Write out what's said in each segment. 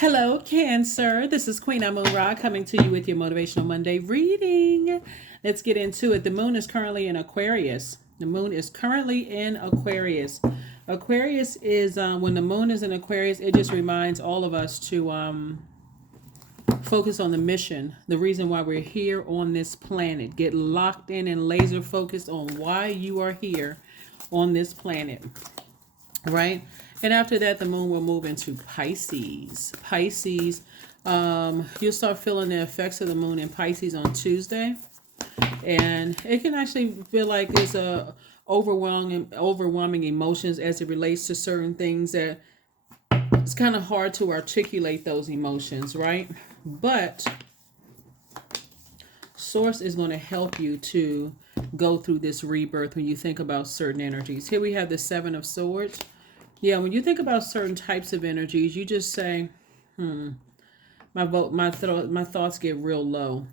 Hello, Cancer. This is Queen Amun Ra coming to you with your Motivational Monday reading. Let's get into it. The moon is currently in Aquarius. The moon is currently in Aquarius. Aquarius is when the moon is in Aquarius, it just reminds all of us to focus on the mission, the reason why we're here on this planet. Get locked in and laser focused on why you are here on this planet, right? And after that, the moon will move into Pisces. Pisces, you'll start feeling the effects of the moon in Pisces on Tuesday. And it can actually feel like there's a overwhelming emotions as it relates to certain things that it's kind of hard to articulate those emotions, right? But Source is going to help you to go through this rebirth when you think about certain energies. Here we have the Seven of Swords. Yeah, when you think about certain types of energies, you just say, my thoughts get real low.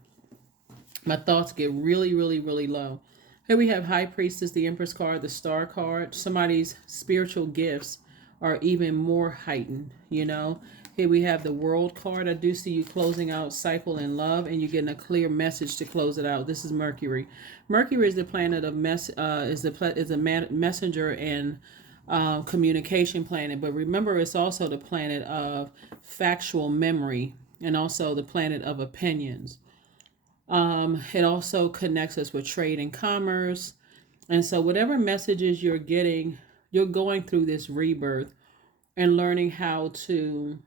My thoughts get really, really, really low. Here we have High Priestess, the Empress card, the Star card. Somebody's spiritual gifts are even more heightened, you know. Here we have the World card. I do see you closing out cycle in love, and you're getting a clear message to close it out. This is Mercury. Mercury is the planet of messenger and communication planet, but remember it's also the planet of factual memory and also the planet of opinions. It also connects us with trade and commerce. And so whatever messages you're getting, you're going through this rebirth and learning how to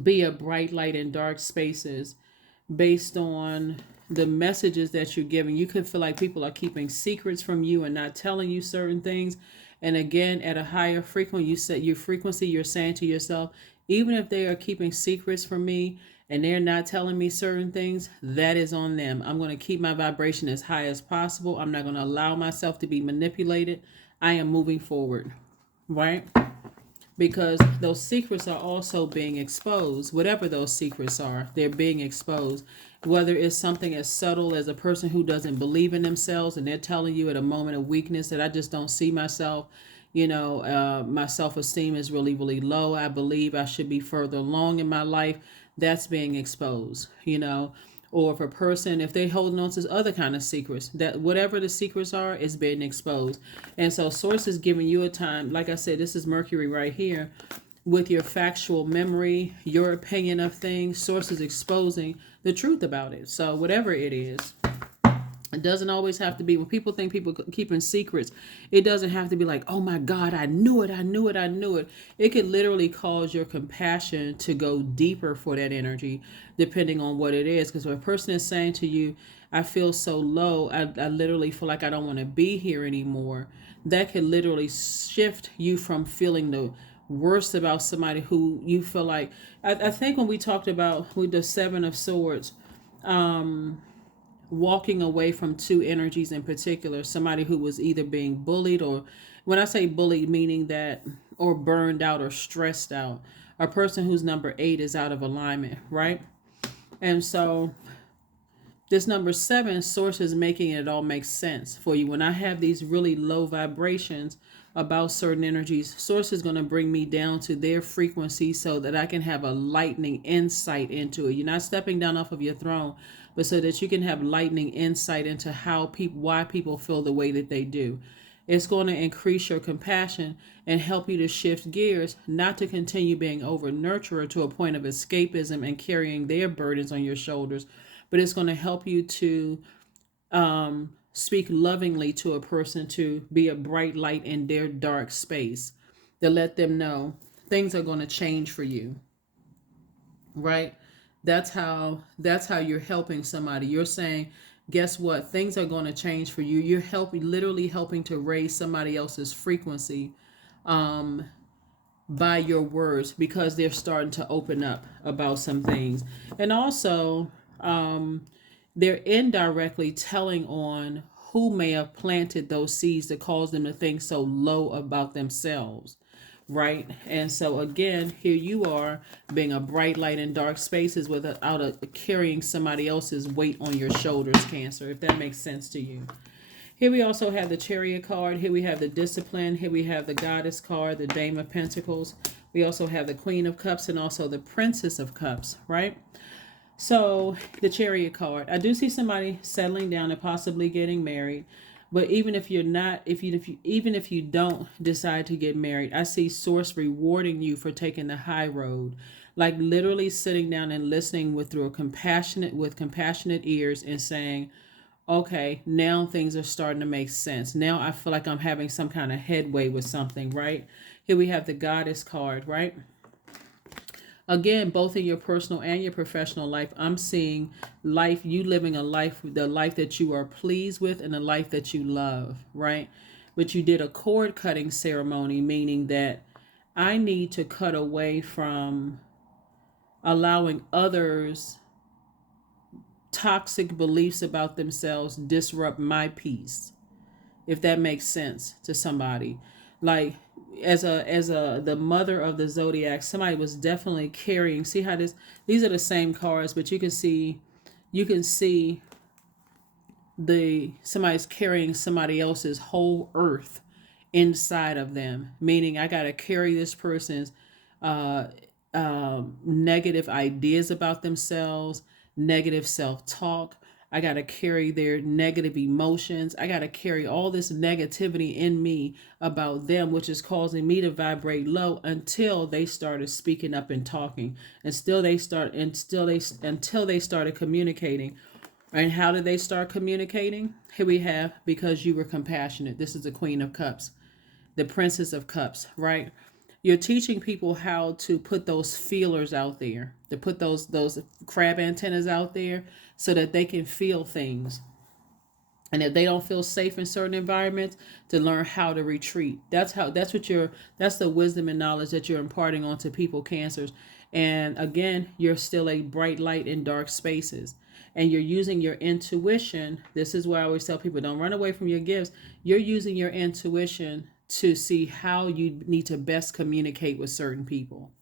be a bright light in dark spaces based on the messages that you're giving. You could feel like people are keeping secrets from you and not telling you certain things. And again, at a higher frequency, you set your frequency, you're saying to yourself, even if they are keeping secrets from me and they're not telling me certain things, that is on them. I'm going to keep my vibration as high as possible. I'm not going to allow myself to be manipulated. I am moving forward, right? Because those secrets are also being exposed. Whatever those secrets are, they're being exposed. Whether it's something as subtle as a person who doesn't believe in themselves and they're telling you at a moment of weakness that I just don't see myself, my self-esteem is really, really low. I believe I should be further along in my life. That's being exposed, Or if a person, if they're holding on to other kind of secrets, that whatever the secrets are, is being exposed. And so Source is giving you a time, like I said, this is Mercury right here, with your factual memory, your opinion of things. Source is exposing the truth about it. So whatever it is, it doesn't always have to be, when people think people keeping secrets, it doesn't have to be like, oh my God, I knew it, I knew it, I knew it. It could literally cause your compassion to go deeper for that energy, depending on what it is. Because when a person is saying to you, I feel so low, I literally feel like I don't want to be here anymore, that could literally shift you from feeling the worst about somebody who you feel like, I think when we talked about with the Seven of Swords, walking away from two energies in particular, somebody who was either being bullied, or when I say bullied, meaning that, or burned out or stressed out, a person whose number 8 is out of alignment, right? And so this number 7, Source is making it all make sense for you. When I have these really low vibrations about certain energies, Source is going to bring me down to their frequency so that I can have a lightning insight into it. You're not stepping down off of your throne, but so that you can have lightning insight into why people feel the way that they do. It's going to increase your compassion and help you to shift gears, not to continue being over nurturer to a point of escapism and carrying their burdens on your shoulders, but it's going to help you to speak lovingly to a person, to be a bright light in their dark space, to let them know things are going to change for you, right? That's how you're helping somebody. You're saying, guess what? Things are going to change for you. You're literally helping to raise somebody else's frequency by your words, because they're starting to open up about some things. And also, they're indirectly telling on who may have planted those seeds that caused them to think so low about themselves, right? And so again, here you are being a bright light in dark spaces without carrying somebody else's weight on your shoulders, Cancer, if that makes sense to you. Here we also have the Chariot card. Here we have the Discipline. Here we have the Goddess card, the Dame of Pentacles. We also have the Queen of Cups and also the Princess of Cups, right? So the Chariot card, I do see somebody settling down and possibly getting married. But even if you're not, even if you don't decide to get married, I see Source rewarding you for taking the high road, like literally sitting down and listening with compassionate ears and saying, okay, now things are starting to make sense. Now I feel like I'm having some kind of headway with something, right? Here we have the Goddess card, right? Again, both in your personal and your professional life, I'm seeing you living the life that you are pleased with and the life that you love, right? But you did a cord cutting ceremony, meaning that I need to cut away from allowing others' toxic beliefs about themselves disrupt my peace, if that makes sense to somebody. Like, as a the mother of the Zodiac, somebody was definitely carrying, see how these are the same cards, but you can see the somebody's carrying somebody else's whole earth inside of them, meaning I got to carry this person's uh, negative ideas about themselves, negative self-talk. I got to carry their negative emotions. I got to carry all this negativity in me about them, which is causing me to vibrate low until they started speaking up and talking, and until they started communicating. And how did they start communicating? Here we have, because you were compassionate. This is the Queen of Cups, the Princess of Cups, right? You're teaching people how to put those feelers out there, to put those crab antennas out there so that they can feel things. And if they don't feel safe in certain environments, to learn how to retreat. That's the wisdom and knowledge that you're imparting onto people, Cancers. And again, you're still a bright light in dark spaces. And you're using your intuition. This is why I always tell people, don't run away from your gifts. You're using your intuition to see how you need to best communicate with certain people.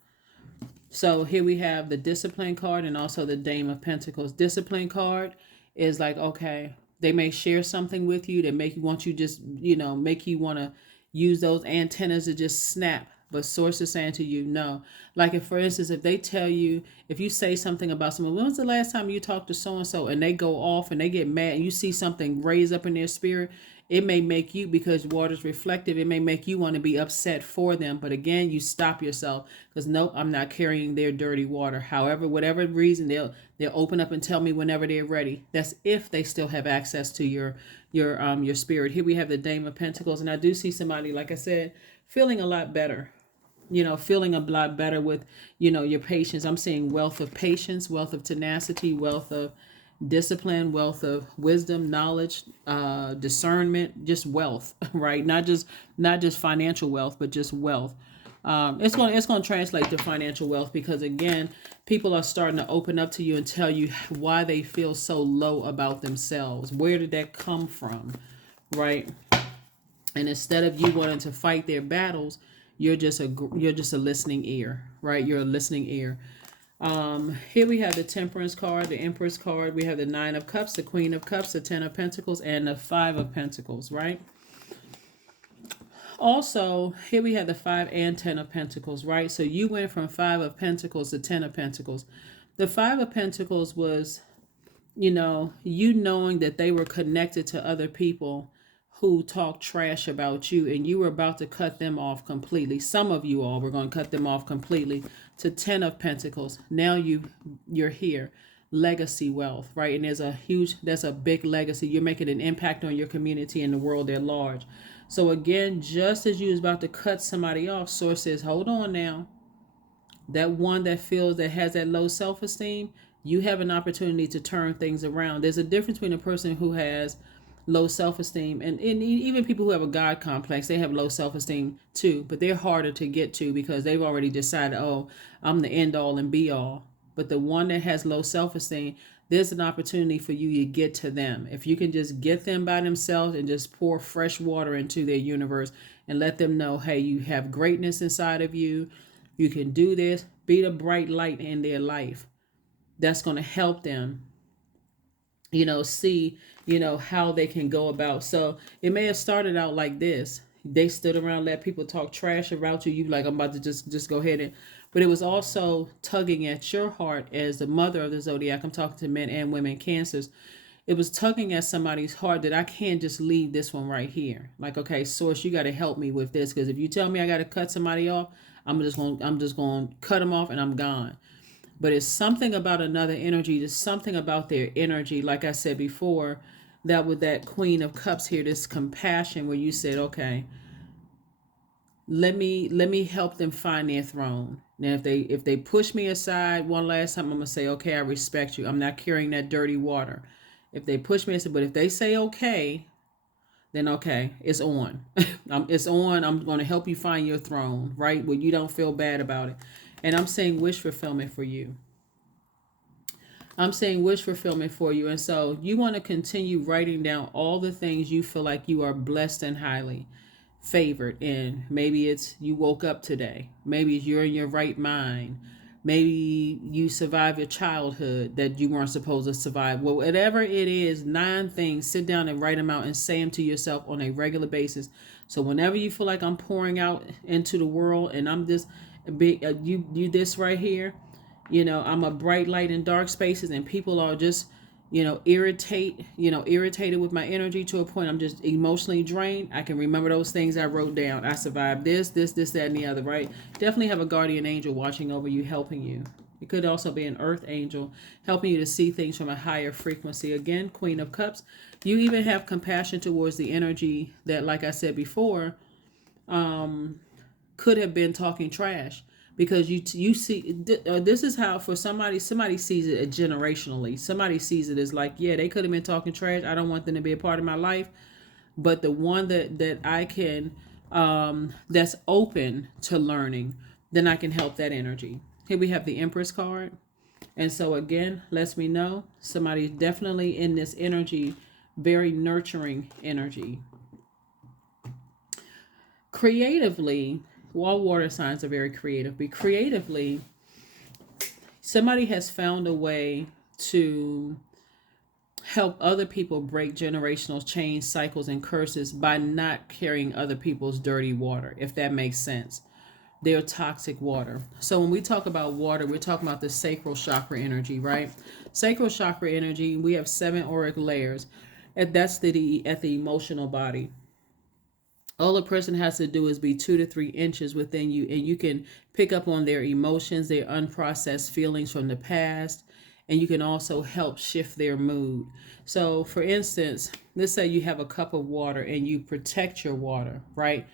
So here we have the Discipline card and also the Dame of Pentacles. Discipline card is like, okay, they may share something with you that make you want you just, make you want to use those antennas to just snap. But Source is saying to you, no. Like, if, for instance, if you say something about someone, when was the last time you talked to so and so, and they go off and they get mad, and you see something raise up in their spirit, it may make you, because water's reflective, it may make you want to be upset for them. But again, you stop yourself, because nope, I'm not carrying their dirty water. However, whatever reason, they'll open up and tell me whenever they're ready. That's if they still have access to your spirit. Here we have the Dame of Pentacles, and I do see somebody, like I said, feeling a lot better. Feeling a lot better with, your patience. I'm seeing wealth of patience, wealth of tenacity, wealth of discipline, wealth of wisdom, knowledge, discernment, just wealth, right? Not just financial wealth, but just wealth. It's going to translate to financial wealth, because again, people are starting to open up to you and tell you why they feel so low about themselves. Where did that come from, right? And instead of you wanting to fight their battles, you're just a listening ear, right? You're a listening ear. Here we have the Temperance card, the Empress card. We have the Nine of Cups, the Queen of Cups, the Ten of Pentacles, and the Five of Pentacles, right? Also, here we have the Five and Ten of Pentacles, right? So you went from Five of Pentacles to Ten of Pentacles. The Five of Pentacles was, you knowing that they were connected to other people who talk trash about you, and you were about to cut them off completely. Some of you all were going to cut them off completely. To Ten of Pentacles, now you're here. Legacy wealth, right? And that's a big legacy. You're making an impact on your community and the world at large. So again, just as you was about to cut somebody off, Source says, hold on now. That one that has that low self-esteem, you have an opportunity to turn things around. There's a difference between a person who has low self-esteem and even people who have a God complex. They have low self-esteem too, but they're harder to get to because they've already decided, oh, I'm the end all and be all. But the one that has low self-esteem, there's an opportunity for you to get to them. If you can just get them by themselves and just pour fresh water into their universe and let them know, hey, you have greatness inside of you. You can do this. Be the bright light in their life. That's going to help them, see, how they can go about. So it may have started out like this. they stood around, let people talk trash about you. You like, I'm about to just go ahead and, but it was also tugging at your heart as the mother of the zodiac. I'm talking to men and women cancers. It was tugging at somebody's heart that I can't just leave this one right here. Like, okay, source, you got to help me with this, because if you tell me I got to cut somebody off, I'm just going to cut them off and I'm gone. But it's something about another energy. There's something about their energy, like I said before, that with that Queen of Cups here, this compassion where you said, okay, let me help them find their throne. Now if they push me aside one last time, I'm gonna say, okay, I respect you. I'm not carrying that dirty water. If they push me aside, but if they say okay, then okay, it's on. It's on. I'm gonna help you find your throne, right? Where you don't feel bad about it. And I'm saying wish fulfillment for you. I'm saying wish fulfillment for you. And so you want to continue writing down all the things you feel like you are blessed and highly favored in. Maybe it's you woke up today. Maybe you're in your right mind. Maybe you survived your childhood that you weren't supposed to survive. Well, whatever it is, 9 things, sit down and write them out and say them to yourself on a regular basis. So whenever you feel like I'm pouring out into the world and I'm this big, you this right here, I'm a bright light in dark spaces, and people are just, irritated with my energy to a point I'm just emotionally drained. I can remember those things I wrote down. I survived this, that, and the other, right? Definitely have a guardian angel watching over you, helping you. It could also be an earth angel helping you to see things from a higher frequency. Again, Queen of Cups. You even have compassion towards the energy that, like I said before, could have been talking trash, because you see, this is how, for somebody sees it generationally. Somebody sees it as like, yeah, they could have been talking trash. I don't want them to be a part of my life. But the one that I can, that's open to learning, then I can help that energy. Here we have the Empress card. And so again, lets me know somebody's definitely in this energy, very nurturing energy. Creatively, all water signs are very creative, but creatively, somebody has found a way to help other people break generational chains, cycles, and curses by not carrying other people's dirty water, if that makes sense. Their toxic water. So when we talk about water, we're talking about the sacral chakra energy, right? Sacral chakra energy, we have 7 auric layers, and that's at the emotional body. All a person has to do is be 2 to 3 inches within you, and you can pick up on their emotions, their unprocessed feelings from the past, and you can also help shift their mood. So, for instance, let's say you have a cup of water and you protect your water, right?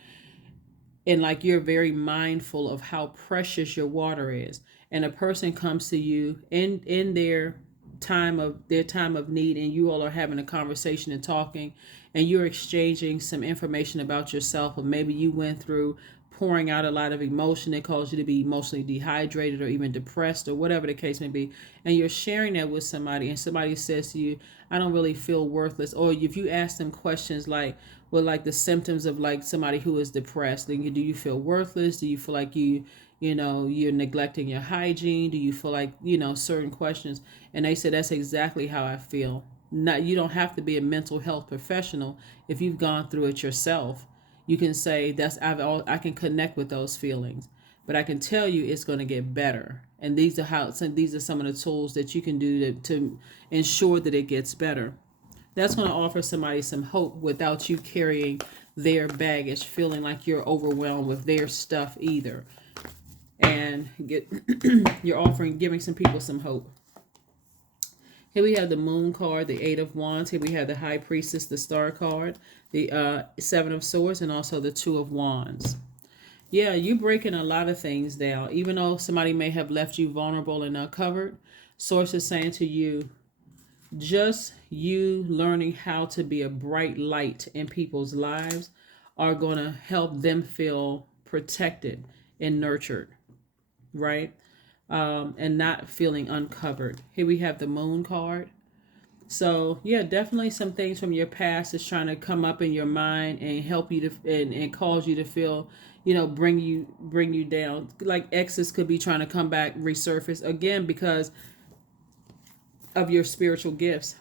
And like you're very mindful of how precious your water is, and a person comes to you in their time of need, and you all are having a conversation and talking, and you're exchanging some information about yourself, or maybe you went through pouring out a lot of emotion that caused you to be emotionally dehydrated or even depressed or whatever the case may be, and you're sharing that with somebody, and somebody says to you, I don't really feel worthless. Or if you ask them questions like, well, like the symptoms of like somebody who is depressed, then do you feel worthless? Do you feel like you're neglecting your hygiene? Do you feel like, certain questions? And they say, that's exactly how I feel. Not, you don't have to be a mental health professional. If you've gone through it yourself, you can say I can connect with those feelings, but I can tell you it's going to get better. And these are some of the tools that you can do to ensure that it gets better. That's going to offer somebody some hope without you carrying their baggage, feeling like you're overwhelmed with their stuff either. And you're giving some people some hope. Here we have the Moon card, the 8 of Wands. Here we have the High Priestess, the Star card, the 7 of Swords, and also the 2 of Wands. Yeah, you're breaking a lot of things down. Even though somebody may have left you vulnerable and uncovered, Source is saying to you, just you learning how to be a bright light in people's lives are going to help them feel protected and nurtured, right? And not feeling uncovered. Here we have the Moon card. So yeah, definitely some things from your past is trying to come up in your mind and help you to and cause you to feel, bring you down. Like exes could be trying to come back, resurface again because of your spiritual gifts.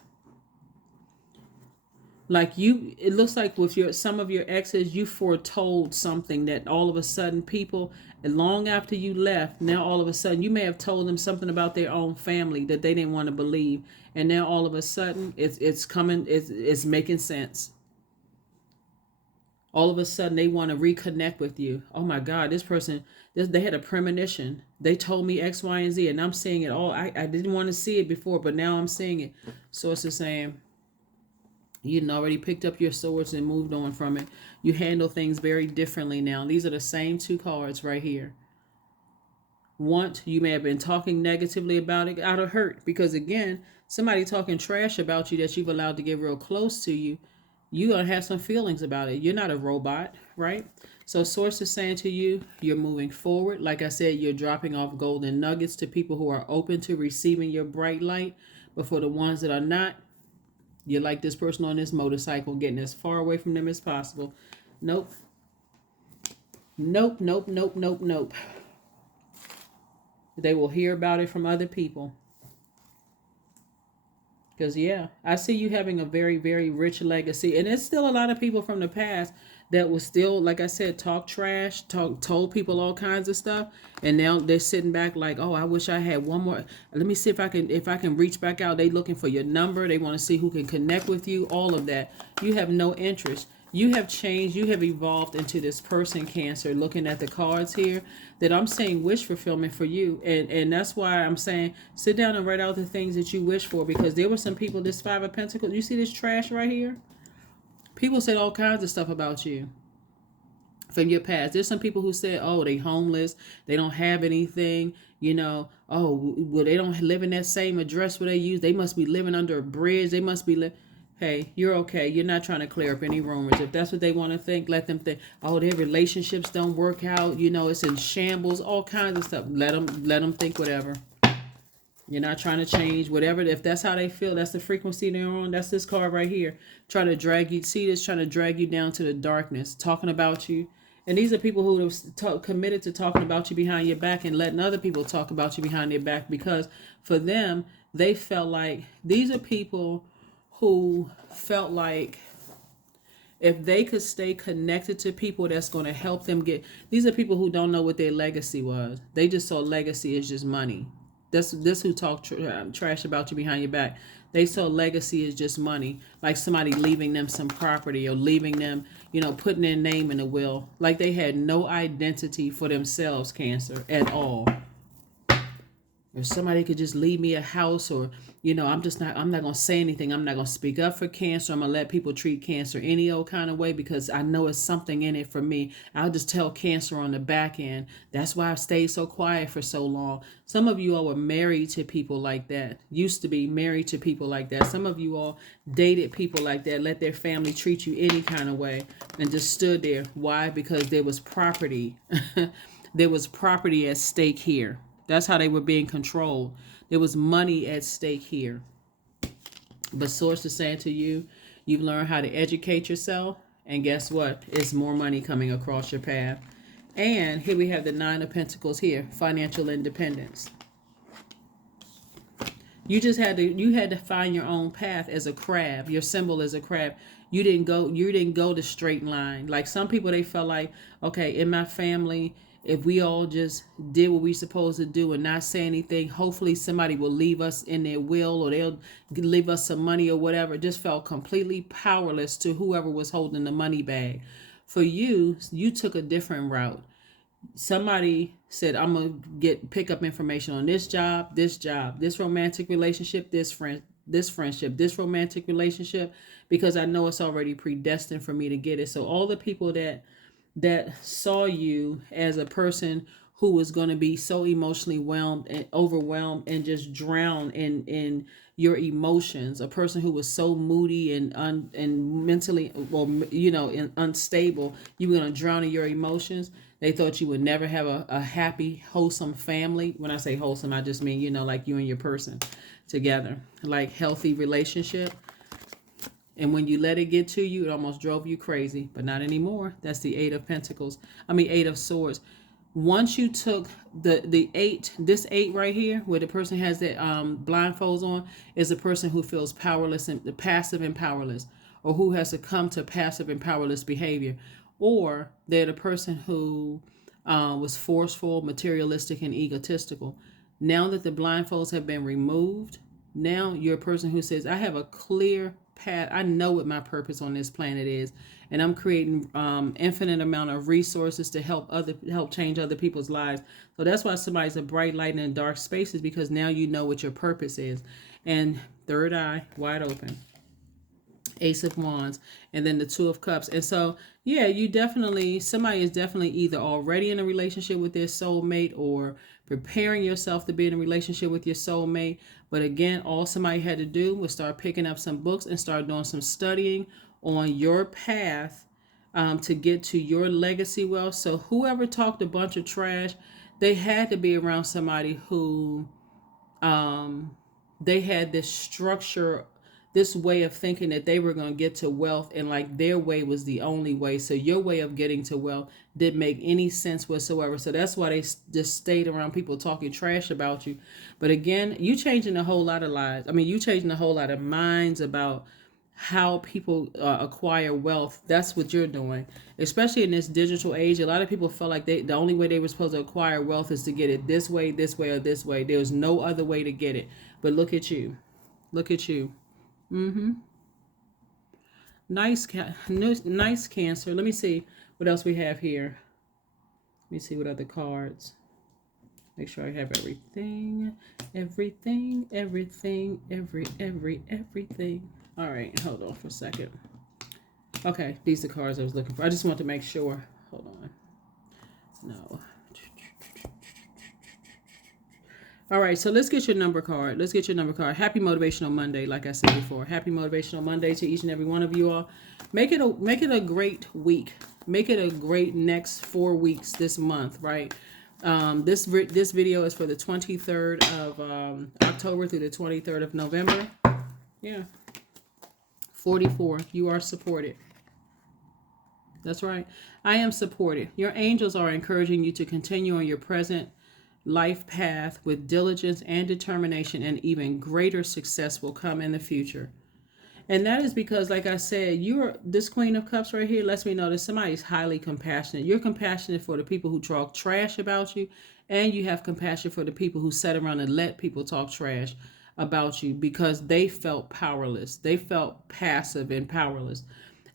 Like you, it looks like with your some of your exes, you foretold something that all of a sudden people, and long after you left, now all of a sudden you may have told them something about their own family that they didn't want to believe, and now all of a sudden it's coming, it's making sense. All of a sudden they want to reconnect with you. Oh my God, this person, they had a premonition. They told me X, Y, and Z, and I'm seeing it all. I didn't want to see it before, but now I'm seeing it. Source is saying you'd already picked up your swords and moved on from it. You handle things very differently now. These are the same two cards right here. Once you may have been talking negatively about it out of hurt, because again, somebody talking trash about you that you've allowed to get real close to you, you're going to have some feelings about it. You're not a robot, right? So source is saying to you, you're moving forward. Like I said, you're dropping off golden nuggets to people who are open to receiving your bright light. But for the ones that are not, you're like this person on this motorcycle, getting as far away from them as possible. Nope. Nope, nope, nope, nope, nope. They will hear about it from other people. Because, yeah, I see you having a very, very rich legacy. And there's still a lot of people from the past that was still, like I said, talk trash, told people all kinds of stuff. And now they're sitting back like, oh, I wish I had one more. Let me see if I can reach back out. They looking for your number. They want to see who can connect with you. All of that. You have no interest. You have changed. You have evolved into this person, Cancer, looking at the cards here, that I'm saying wish fulfillment for you. And that's why I'm saying sit down and write out the things that you wish for, because there were some people, this Five of Pentacles, you see this trash right here? People said all kinds of stuff about you from your past. There's some people who said, oh, they homeless, they don't have anything, oh, well, they don't live in that same address where they use, they must be living under a bridge, they must be hey, you're okay. You're not trying to clear up any rumors. If that's what they want to think, let them think, oh, their relationships don't work out, it's in shambles, all kinds of stuff. Let them think whatever. You're not trying to change whatever. If that's how they feel, that's the frequency they're on. That's this card right here. Trying to drag you, see this, trying to drag you down to the darkness, talking about you. And these are people who have committed to talking about you behind your back and letting other people talk about you behind their back, because for them, they felt like these are people who felt like if they could stay connected to people that's going to help them get, these are people who don't know what their legacy was. They just saw legacy as just money. This who talk trash about you behind your back. They saw legacy as just money, like somebody leaving them some property or leaving them, putting their name in a will. Like they had no identity for themselves, Cancer, at all. If somebody could just leave me a house, or I'm not going to say anything. I'm not going to speak up for Cancer. I'm going to let people treat Cancer any old kind of way because I know it's something in it for me. I'll just tell Cancer on the back end. That's why I've stayed so quiet for so long. Some of you all were married to people like that. Used to be married to people like that. Some of you all dated people like that, let their family treat you any kind of way and just stood there. Why? Because there was property. There was property at stake here. That's how they were being controlled. There was money at stake here. But Source is saying to you, you've learned how to educate yourself. And guess what? It's more money coming across your path. And here we have the Nine of Pentacles here. Financial independence. You had to find your own path as a crab. Your symbol is a crab. You didn't go the straight line. Like some people, they felt like, okay, in my family, if we all just did what we supposed to do and not say anything, hopefully somebody will leave us in their will, or they'll leave us some money or whatever. Just felt completely powerless to whoever was holding the money bag. For you, you took a different route. Somebody said, I'm going to pick up information on this job, this romantic relationship, this friendship, this romantic relationship, because I know it's already predestined for me to get it. So all the people that saw you as a person who was going to be so emotionally overwhelmed and just drown in your emotions, a person who was so moody and mentally, and unstable, you were going to drown in your emotions. They thought you would never have a happy, wholesome family. When I say wholesome, I just mean, like you and your person together, like healthy relationship. And when you let it get to you, it almost drove you crazy, but not anymore. That's the Eight of Swords. Once you took the eight, this eight right here, where the person has that blindfolds on, is a person who feels powerless and passive and powerless. or who has succumbed to passive and powerless behavior, or they're the person who was forceful, materialistic, and egotistical. Now that the blindfolds have been removed, now you're a person who says, I have a clear path. I know what my purpose on this planet is, and I'm creating infinite amount of resources to help change other people's lives. So that's why somebody's a bright light in dark spaces, because now you know what your purpose is. And third eye wide open. Ace of Wands, and then the Two of Cups. And so, yeah, somebody is definitely either already in a relationship with their soulmate or preparing yourself to be in a relationship with your soulmate. But again, all somebody had to do was start picking up some books and start doing some studying on your path to get to your legacy wealth. So whoever talked a bunch of trash, they had to be around somebody who they had this structure, this way of thinking that they were going to get to wealth, and like their way was the only way. So your way of getting to wealth didn't make any sense whatsoever. So that's why they just stayed around people talking trash about you. But again, you changing a whole lot of lives. I mean, you changing a whole lot of minds about how people acquire wealth. That's what you're doing, especially in this digital age. A lot of people felt like the only way they were supposed to acquire wealth is to get it this way, or this way. There's no other way to get it. But look at you. Look at you. Nice, nice Cancer. Let me see what else we have here. Let me see what other cards. Make sure I have everything. Everything. All right, hold on for a second. Okay, these are the cards I was looking for. I just want to make sure. Hold on. No. All right, so let's get your number card. Happy Motivational Monday, like I said before. Happy Motivational Monday to each and every one of you all. Make it a great week. Make it a great next 4 weeks this month, right? This video is for the 23rd of October through the 23rd of November. Yeah. 44. You are supported. That's right. I am supported. Your angels are encouraging you to continue on your present life path with diligence and determination, and even greater success will come in the future. And that is because, like I said, this Queen of Cups right here lets me know that somebody's highly compassionate. You're compassionate for the people who talk trash about you, and you have compassion for the people who sat around and let people talk trash about you because they felt powerless. They felt passive and powerless.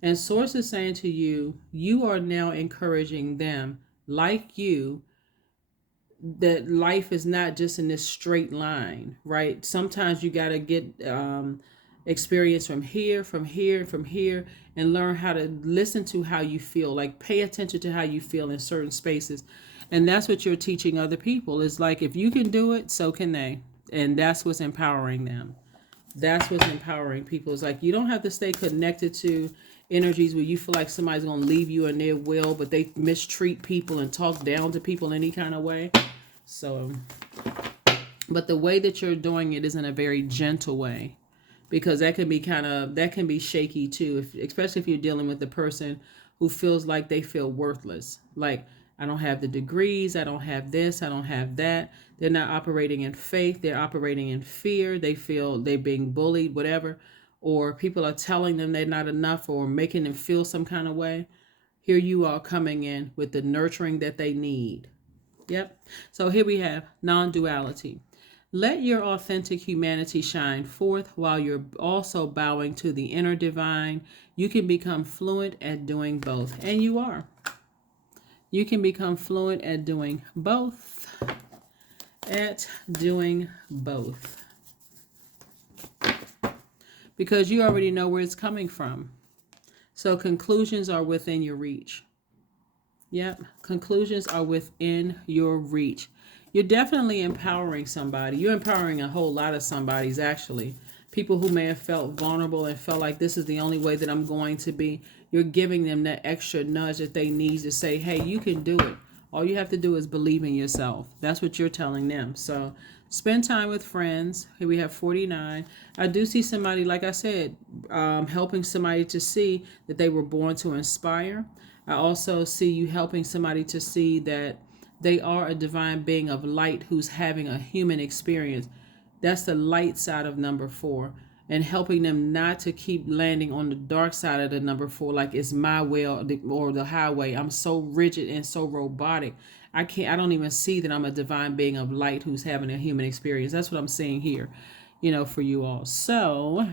And Source is saying to you, you are now encouraging them, like you, that life is not just in this straight line, right? Sometimes you got to get experience from here, and learn how to listen to how you feel. Like, pay attention to how you feel in certain spaces. And that's what you're teaching other people. It's like, if you can do it, so can they. And that's what's empowering them. That's what's empowering people. It's like, you don't have to stay connected to energies where you feel like somebody's going to leave you in their will, but they mistreat people and talk down to people any kind of way. So, but the way that you're doing it is in a very gentle way, because that can be shaky too, especially if you're dealing with the person who feels like they feel worthless. Like, I don't have the degrees, I don't have this, I don't have that. They're not operating in faith, they're operating in fear. They feel they're being bullied, whatever, or people are telling them they're not enough or making them feel some kind of way. Here you are coming in with the nurturing that they need. Yep. So here we have non-duality. Let your authentic humanity shine forth while you're also bowing to the inner divine. You can become fluent at doing both. And you are. You can become fluent at doing both. Because you already know where it's coming from. So conclusions are within your reach. Yep. Conclusions are within your reach. You're definitely empowering somebody. You're empowering a whole lot of somebodies, actually. People who may have felt vulnerable and felt like this is the only way that I'm going to be. You're giving them that extra nudge that they need to say, hey, you can do it. All you have to do is believe in yourself. That's what you're telling them. So spend time with friends. Here we have 49. I do see somebody, like I said, helping somebody to see that they were born to inspire. I also see you helping somebody to see that they are a divine being of light who's having a human experience. That's the light side of number 4. and helping them not to keep landing on the dark side of the number 4, like it's my way or the highway. I'm so rigid and so robotic. I don't even see that I'm a divine being of light who's having a human experience. That's what I'm saying here, for you all. So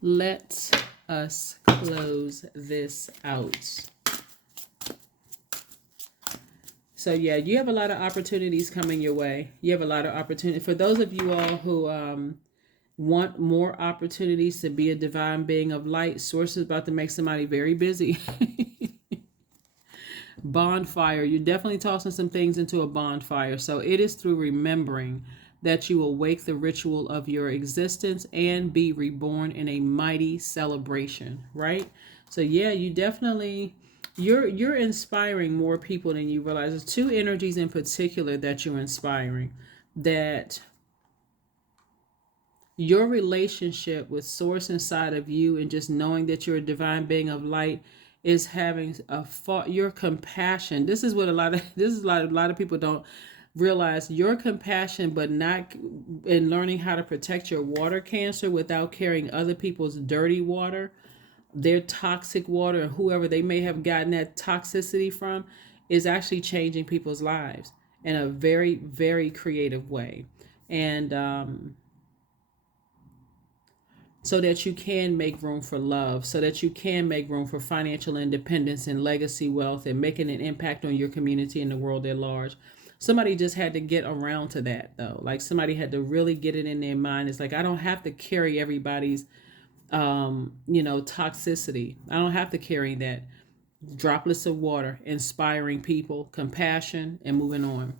let us close this out. So yeah, you have a lot of opportunities coming your way. You have a lot of opportunity. For those of you all who want more opportunities to be a divine being of light, Source is about to make somebody very busy. Bonfire. You're definitely tossing some things into a bonfire. So it is through remembering that you awake the ritual of your existence and be reborn in a mighty celebration, right? So yeah, you definitely you're inspiring more people than you realize. There's two energies in particular that you're inspiring. That your relationship with Source inside of you and just knowing that you're a divine being of light is having your compassion. This is what a lot of people don't realize. Your compassion, but not in learning how to protect your water cancer without carrying other people's dirty water, their toxic water, and whoever they may have gotten that toxicity from, is actually changing people's lives in a very, very creative way. And so that you can make room for love, so that you can make room for financial independence and legacy wealth and making an impact on your community and the world at large. Somebody just had to get around to that, though. Like, somebody had to really get it in their mind. It's like, I don't have to carry everybody's toxicity. I don't have to carry that. Droplets of water, inspiring people, compassion, and moving on.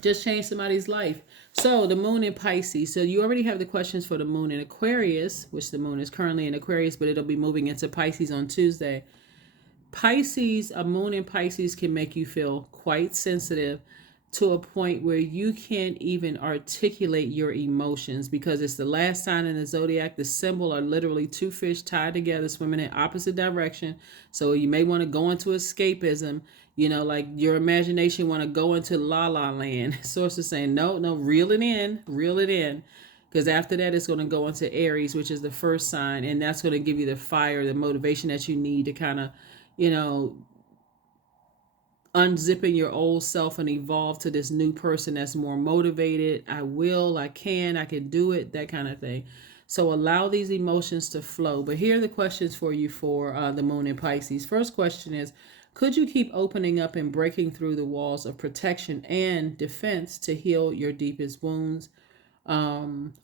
Just change somebody's life. So the moon in Pisces. So you already have the questions for the moon in Aquarius, which the moon is currently in Aquarius, but it'll be moving into Pisces on Tuesday. Pisces, a moon in Pisces can make you feel quite sensitive to a point where you can't even articulate your emotions, because it's the last sign in the zodiac. The symbol are literally two fish tied together, swimming in opposite direction. So you may want to go into escapism, like your imagination want to go into la la land. Source is saying, no, reel it in. Because after that, it's going to go into Aries, which is the first sign. And that's going to give you the fire, the motivation that you need to kind of, unzipping your old self and evolve to this new person that's more motivated. I can do it, that kind of thing. So allow these emotions to flow. But here are the questions for you for the moon in Pisces. First question is, could you keep opening up and breaking through the walls of protection and defense to heal your deepest wounds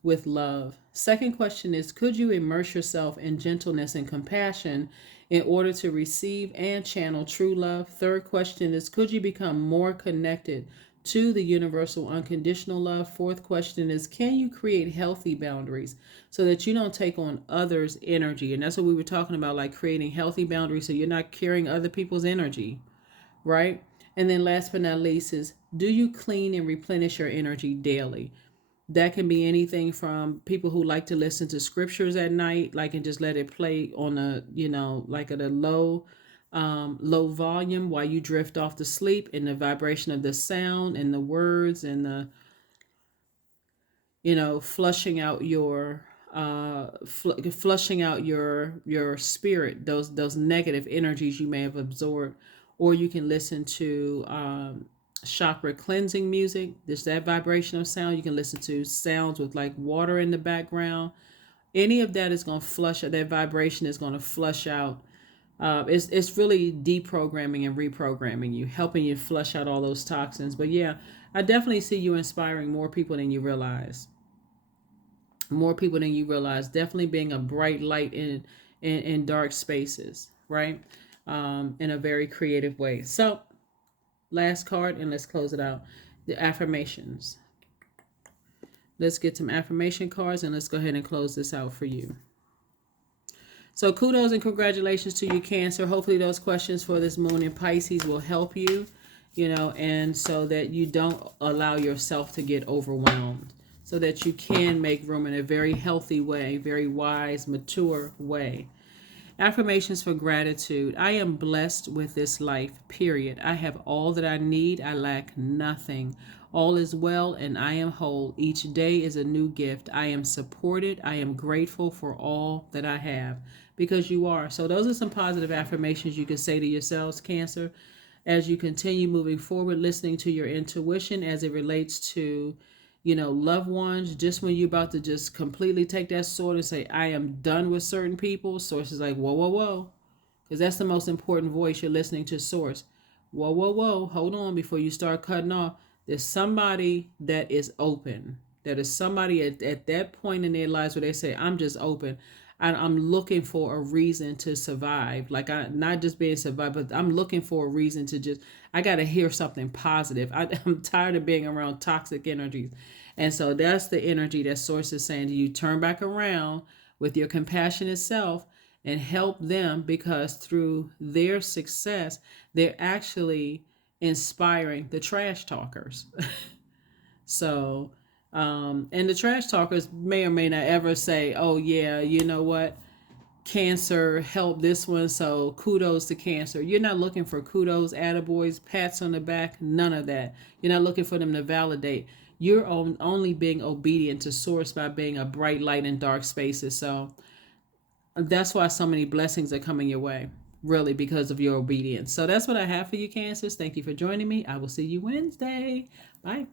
with love? Second question is, could you immerse yourself in gentleness and compassion in order to receive and channel true love? Third question is, could you become more connected to the universal unconditional love? Fourth question is, can you create healthy boundaries so that you don't take on others' energy? And that's what we were talking about, like creating healthy boundaries so you're not carrying other people's energy, right? And then last but not least is, do you clean and replenish your energy daily? That can be anything from people who like to listen to scriptures at night, like, and just let it play on a, like at a low volume while you drift off to sleep, and the vibration of the sound and the words and the, flushing out your spirit, those negative energies you may have absorbed. Or you can listen to chakra cleansing music. There's that vibration of sound. You can listen to sounds with like water in the background. Any of that is going to flush out. That vibration is going to flush out. It's really deprogramming and reprogramming you, helping you flush out all those toxins. But yeah, I definitely see you inspiring more people than you realize. More people than you realize. Definitely being a bright light in dark spaces, right? In a very creative way. So last card, and let's close it out. The affirmations. Let's get some affirmation cards, and let's go ahead and close this out for you. So kudos and congratulations to you, Cancer. Hopefully those questions for this moon in Pisces will help you, and so that you don't allow yourself to get overwhelmed, so that you can make room in a very healthy way, very wise, mature way. Affirmations for gratitude. I am blessed with this life, period. I have all that I need. I lack nothing. All is well and I am whole. Each day is a new gift. I am supported. I am grateful for all that I have, because you are. So those are some positive affirmations you can say to yourselves, Cancer, as you continue moving forward, listening to your intuition as it relates to, loved ones. Just when you're about to just completely take that sword and say, I am done with certain people, Source is like, whoa, whoa, whoa. Because that's the most important voice. You're listening to Source. Whoa, whoa, whoa. Hold on before you start cutting off. There's somebody that is open. That is somebody at that point in their lives where they say, I'm just open. I'm looking for a reason to survive. Like, I not just being survived, but I'm looking for a reason to just, I got to hear something positive. I'm tired of being around toxic energies. And so that's the energy that Source is saying to you. Turn back around with your compassionate self and help them, because through their success, they're actually inspiring the trash talkers. So, and the trash talkers may or may not ever say, oh, yeah, you know what? Cancer helped this one, so kudos to Cancer. You're not looking for kudos, attaboys, pats on the back, none of that. You're not looking for them to validate. You're only being obedient to Source by being a bright light in dark spaces. So that's why so many blessings are coming your way, really, because of your obedience. So that's what I have for you, Cancers. Thank you for joining me. I will see you Wednesday. Bye.